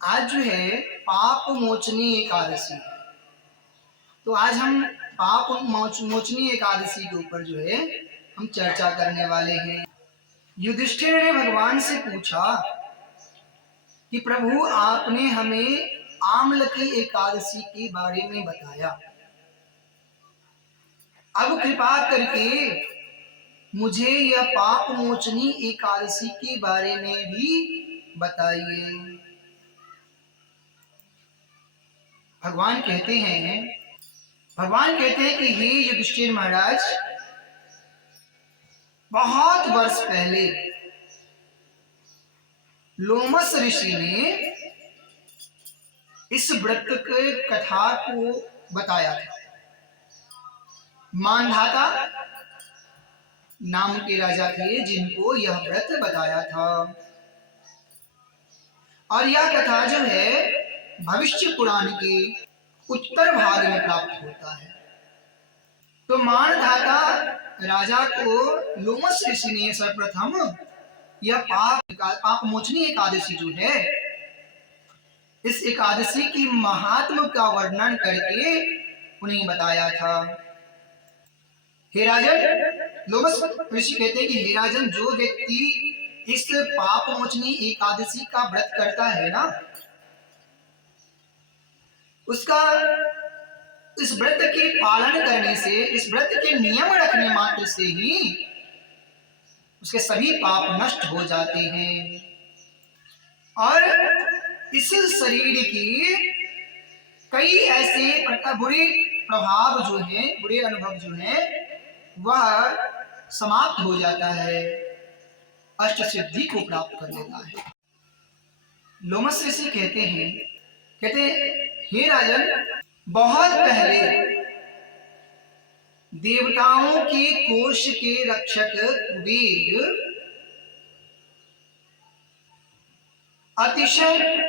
आज जो है पाप मोचनी एकादशी है। तो आज हम पाप मोचनी एकादशी के ऊपर जो है हम चर्चा करने वाले हैं। युधिष्ठिर ने भगवान से पूछा कि प्रभु आपने हमें आमलकी एकादशी के बारे में बताया, अब कृपा करके मुझे यह पाप मोचनी एकादशी के बारे में भी बताइए। भगवान कहते हैं कि हे युधिष्ठिर महाराज, बहुत वर्ष पहले लोमस ऋषि ने इस व्रत के कथा को बताया था। मानधाता नाम के राजा थे जिनको यह व्रत बताया था, और यह कथा जो है भविष्य पुराण के उत्तर भाग में प्राप्त होता है। तो मानधाता राजा को लोमस ऋषि ने सर्वप्रथम यह पाप मोचनी एकादशी जो है, इस एकादशी की महात्म का वर्णन करके उन्हें बताया था। हे राजन, लोमस ऋषि कहते हैं कि हे राजन, जो व्यक्ति इस पाप मोचनी एकादशी का व्रत करता है ना, उसका इस व्रत के पालन करने से, इस व्रत के नियम रखने मात्र से ही उसके सभी पाप नष्ट हो जाते हैं और इस शरीर की कई ऐसे बुरे प्रभाव जो है, बुरे अनुभव जो है, वह समाप्त हो जाता है, अष्ट सिद्धि को प्राप्त कर लेता है। लोमस ऋषि कहते हे राजन, बहुत पहले देवताओं के कोष के रक्षक कुबेर अतिशय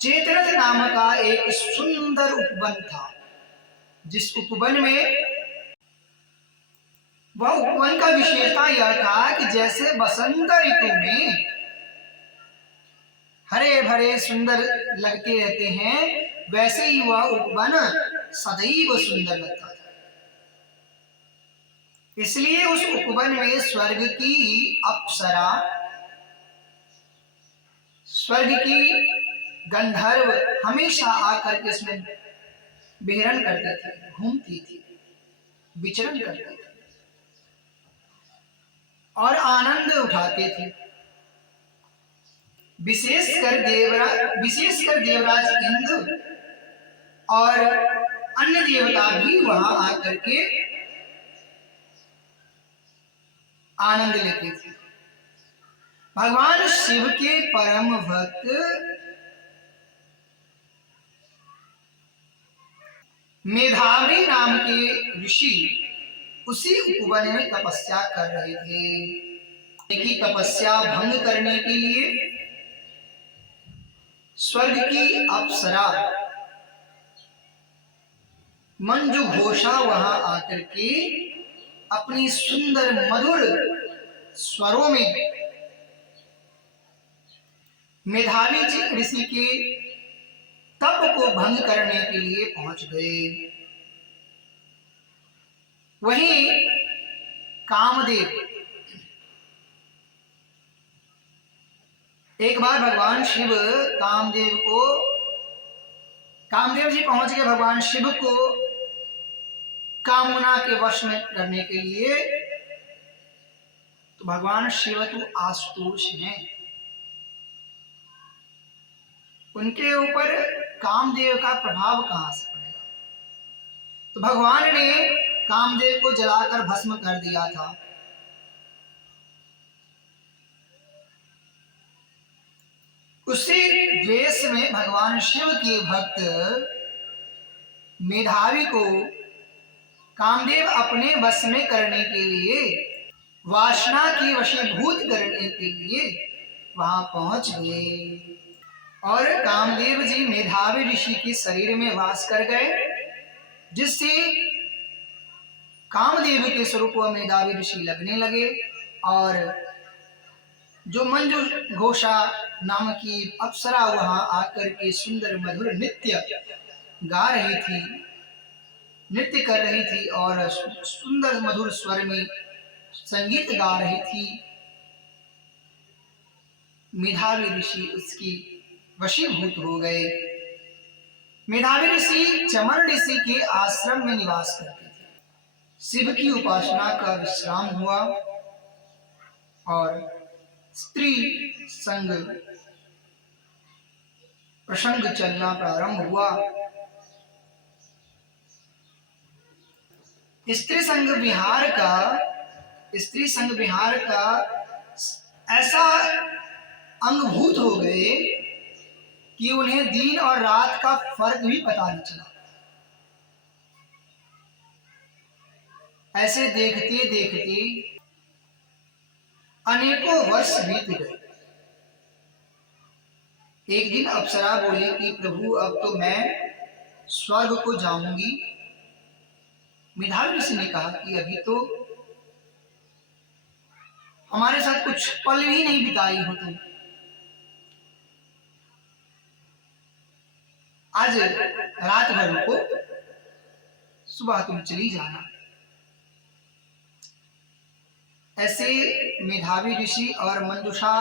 चेतरथ नाम का एक सुंदर उपवन था, जिस उपवन में वह उपवन का विशेषता यह था कि जैसे बसंत ऋतु में हरे भरे सुंदर लगते रहते हैं, वैसे ही वह उपवन सदैव सुंदर लगता था। इसलिए उस उपवन में स्वर्ग की अप्सरा, स्वर्ग की गंधर्व हमेशा आकर के इसमें विहरण करते थे, घूमती थी, विचरण करते थे और आनंद उठाते थे। विशेषकर देवराज इंद्र और अन्य देवता भी वहां आकर के आनंद लेते थे। भगवान शिव के परम भक्त मेधावी नाम के ऋषि उसी उपवन में तपस्या कर रहे थे। कि तपस्या भंग करने के लिए स्वर्ग की अप्सरा मंजू घोषा वहां आकर के अपनी सुंदर मधुर स्वरों में मेधावी जी ऋषि के तप को भंग करने के लिए पहुंच गए। वहीं कामदेव, एक बार भगवान शिव कामदेव जी पहुंच गए भगवान शिव को कामना के वश में करने के लिए। तो भगवान शिव तो आशुतोष हैं, उनके ऊपर कामदेव का प्रभाव कहां से पड़ेगा। तो भगवान ने कामदेव को जलाकर भस्म कर दिया था। उसी द्वेष में भगवान शिव के भक्त मेधावी को कामदेव अपने वश में करने के लिए, वासना की वशीभूत करने के लिए वहां पहुंच गए और कामदेव जी मेधावी ऋषि के शरीर में वास कर गए, जिससे कामदेव के स्वरूप व मेधावी ऋषि लगने लगे और जो मंजू घोषा नाम की अप्सरा वहां आकर के सुंदर मधुर नृत्य गा रही थी, नृत्य कर रही थी और सुंदर मधुर स्वर में संगीत गा रही थी। मेधावी ऋषि उसकी वशीभूत हो गए। मेधावी ऋषि चमन ऋषि के आश्रम में निवास करते थे। शिव की उपासना का विश्राम हुआ और स्त्री संग प्रसंग चलना प्रारंभ हुआ। स्त्री संग विहार का ऐसा अंगभूत हो गए कि उन्हें दिन और रात का फर्क भी पता नहीं चला। ऐसे देखते देखते अनेकों वर्ष बीत गए। एक दिन अप्सरा बोली कि प्रभु अब तो मैं स्वर्ग को जाऊंगी। मेधावी ऋषि ने कहा कि अभी तो हमारे साथ कुछ पल भी नहीं बिताई हो तुम, आज रात भर रुको, सुबह तुम चली जाना। ऐसे मेधावी ऋषि और मंजुषा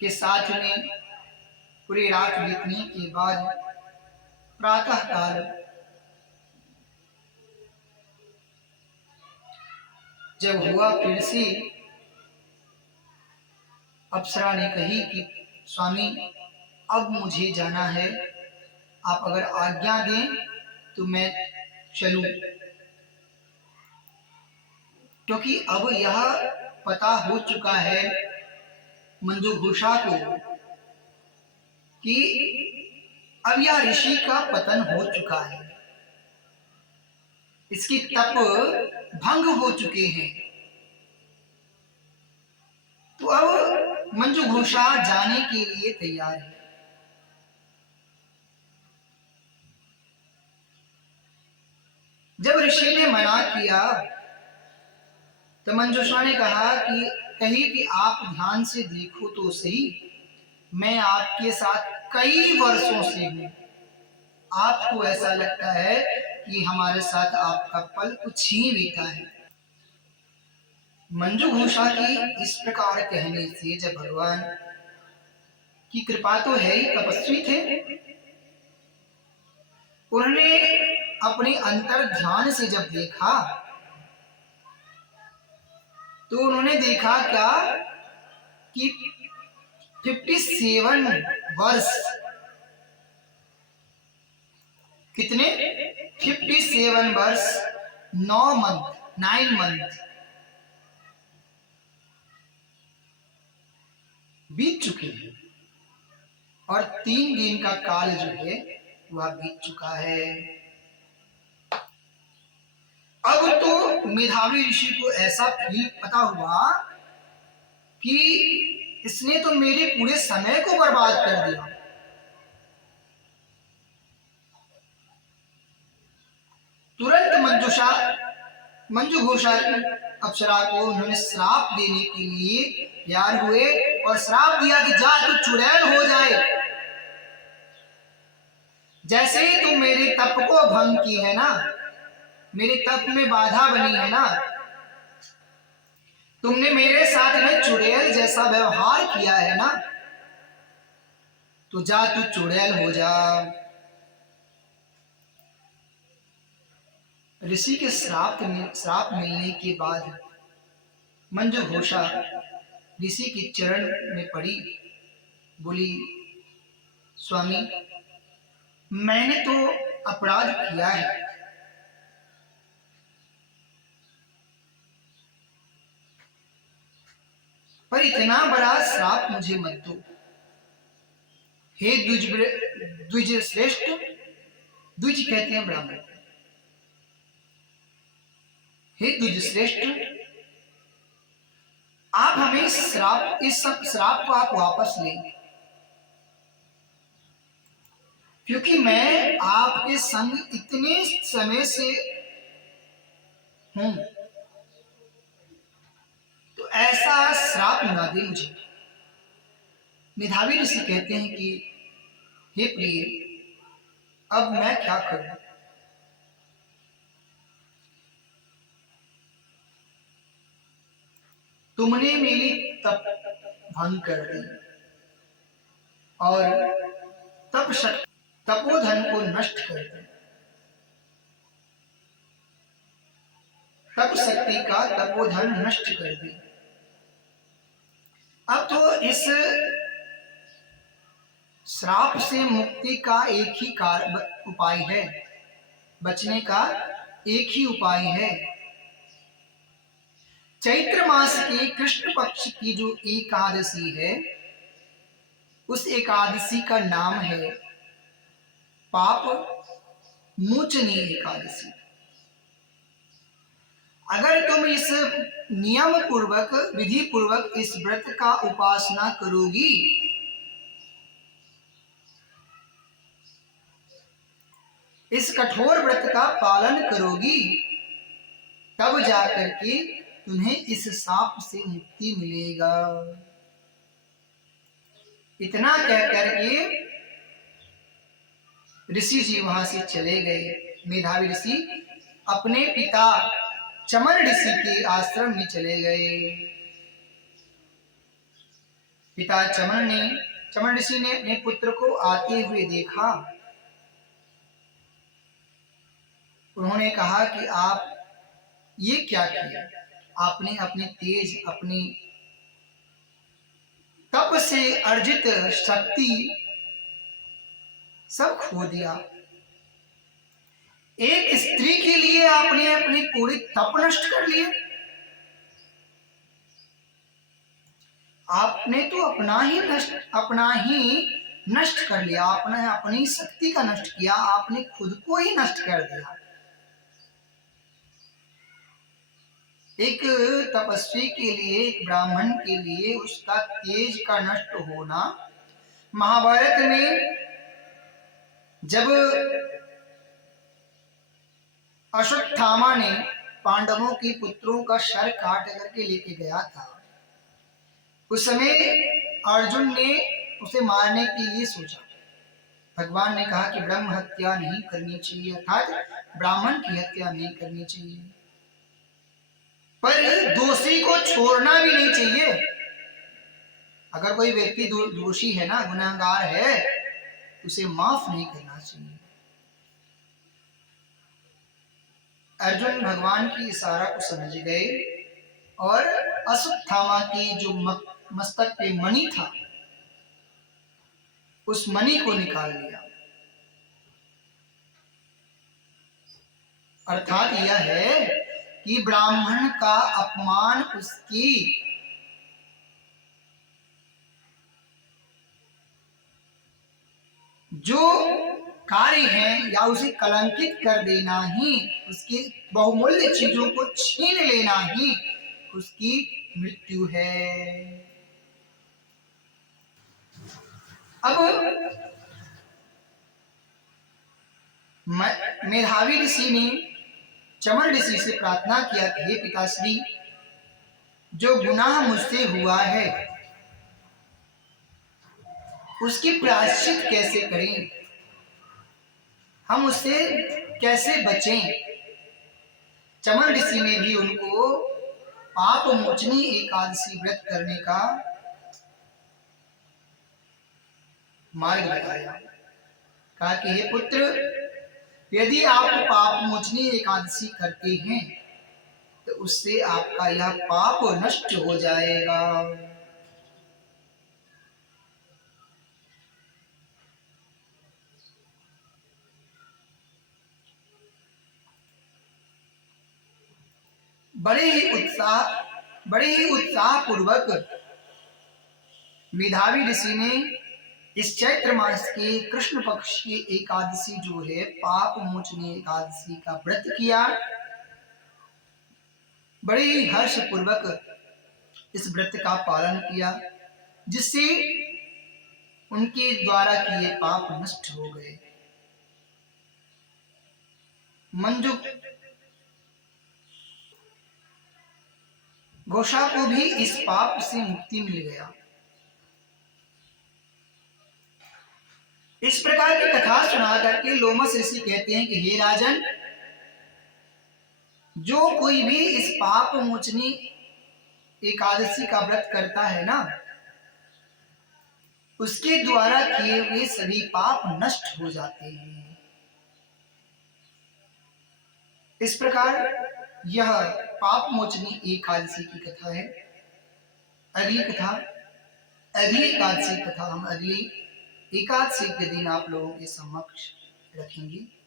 के साथ में पूरी रात बीतने के बाद प्रातः काल जब हुआ, फिर से अप्सरा ने कही कि स्वामी अब मुझे जाना है, आप अगर आज्ञा दें तो मैं चलूं, क्योंकि अब यह पता हो चुका है मंजुघोषा को कि अब यह ऋषि का पतन हो चुका है, इसकी तप भंग हो चुके हैं। तो अब मंजुघोषा जाने के लिए तैयार है। जब ऋषि ने मना किया तो मंजुषा ने कही कि आप ध्यान से देखो तो सही, मैं आपके साथ कई वर्षों से हूं। आपको ऐसा लगता है कि हमारे साथ आपका पल कुछ ही बीता है। मंजुघोषा की इस प्रकार कहने से जब भगवान की कृपा तो है ही, तपस्वी थे, उन्होंने अपने अंतर ध्यान से जब देखा तो उन्होंने देखा क्या कि 57 वर्ष, कितने 57 वर्ष 9 मंथ बीत चुके हैं और 3 दिन का काल जो है वह बीत चुका है। अब तो मेधावी ऋषि को ऐसा फील पता हुआ कि इसने तो मेरे पूरे समय को बर्बाद कर दिया। तुरंत मंजुघोषा अप्सरा को उन्होंने श्राप देने के लिए तैयार हुए और श्राप दिया कि जा तू चुड़ैल हो जाए। जैसे ही तुम मेरे तप को भंग की है ना, मेरे तप में बाधा बनी है ना, तुमने मेरे साथ में चुड़ैल जैसा व्यवहार किया है ना, तो जा तू चुड़ैल हो जा। ऋषि के श्राप मिलने के बाद मंजुघोषा ऋषि के चरण में पड़ी, बोली स्वामी मैंने तो अपराध किया है, पर इतना बड़ा श्राप मुझे मत दो। हे द्विज श्रेष्ठ, द्विज कहते हैं ब्राह्मण, हे द्विज श्रेष्ठ, आप हमें इस श्राप को आप वापस लें, क्योंकि मैं आपके संग इतने समय से हूं, तो ऐसा श्राप ना दे मुझे। मेधावी ऋषि कहते हैं कि हे प्रिय, अब मैं क्या करूं? तुमने मेरी तप भंग कर दी और तपोधन को नष्ट कर दिया। तप शक्ति का तपोधन नष्ट कर दिया। अब तो इस श्राप से मुक्ति का एक ही उपाय है, बचने का एक ही उपाय है। चैत्र मास के कृष्ण पक्ष की जो एकादशी है, उस एकादशी का नाम है पाप मोचनी एकादशी। अगर तुम इस नियम पूर्वक, विधि पूर्वक इस व्रत का उपासना करोगी, इस कठोर व्रत का पालन करोगी, तब जाकर के तुम्हें इस शाप से मुक्ति मिलेगा। इतना कहकर के ऋषि जी वहां से चले गए। मेधावी ऋषि अपने पिता चमन ऋषि के आश्रम में चले गए। पिता चमन ऋषि ने अपने पुत्र को आते हुए देखा। उन्होंने कहा कि आप ये क्या किया? आपने अपने तेज, अपनी तप से अर्जित शक्ति सब खो दिया। एक स्त्री के लिए आपने अपनी पूरी तप नष्ट कर लिए। आपने तो अपना ही नष्ट कर लिया। आपने अपनी शक्ति का नष्ट किया। आपने खुद को ही नष्ट कर दिया। एक तपस्वी के लिए, एक ब्राह्मण के लिए उसका तेज का नष्ट होना, महाभारत में जब अश्वत्थामा ने पांडवों के पुत्रों का सर काट करके लेके गया था, उस समय अर्जुन ने उसे मारने के लिए सोचा। भगवान ने कहा कि ब्रह्म हत्या नहीं करनी चाहिए, अर्थात ब्राह्मण की हत्या नहीं करनी चाहिए, पर दोषी को छोड़ना भी नहीं चाहिए। अगर कोई व्यक्ति दोषी है ना, गुनहगार है, उसे माफ नहीं करना चाहिए। अर्जुन भगवान की इशारा को समझ गए और अश्वत्थामा की जो मस्तक पे मणि था, उस मणि को निकाल लिया। अर्थात यह है कि ब्राह्मण का अपमान, उसकी जो कार्य है या उसे कलंकित कर देना ही, उसकी बहुमूल्य चीजों को छीन लेना ही उसकी मृत्यु है। अब मेधावी ऋषि ने चमन ऋषि से प्रार्थना किया कि हे पिताश्री, जो गुनाह मुझसे हुआ है उसकी प्रायश्चित कैसे करें, हम उससे कैसे बचें। चमन ऋषि ने भी उनको पाप मोचनी एकादशी व्रत करने का मार्ग बताया। कहा कि हे पुत्र, यदि आप पाप मोचनी एकादशी करते हैं तो उससे आपका यह पाप नष्ट हो जाएगा। बड़े ही उत्साह पूर्वक मेधावी ऋषि ने इस चैत्र मास के कृष्ण पक्ष की एकादशी जो है पाप मोचनी एकादशी का व्रत किया। बड़े ही हर्ष पूर्वक इस व्रत का पालन किया, जिससे उनके द्वारा किए पाप नष्ट हो गए। मंजू घोषा को भी इस पाप से मुक्ति मिल गया। इस प्रकार की कथा सुना करके लोमस ऋषि कहते हैं कि हे राजन, जो कोई भी इस पाप मोचनी एकादशी का व्रत करता है ना, उसके द्वारा किए हुए सभी पाप नष्ट हो जाते हैं। इस प्रकार यह पाप मोचनी एकादशी की कथा है। अगली कथा, अगली एकादशी कथा हम अगली एकादशी के दिन आप लोगों के समक्ष रखेंगे।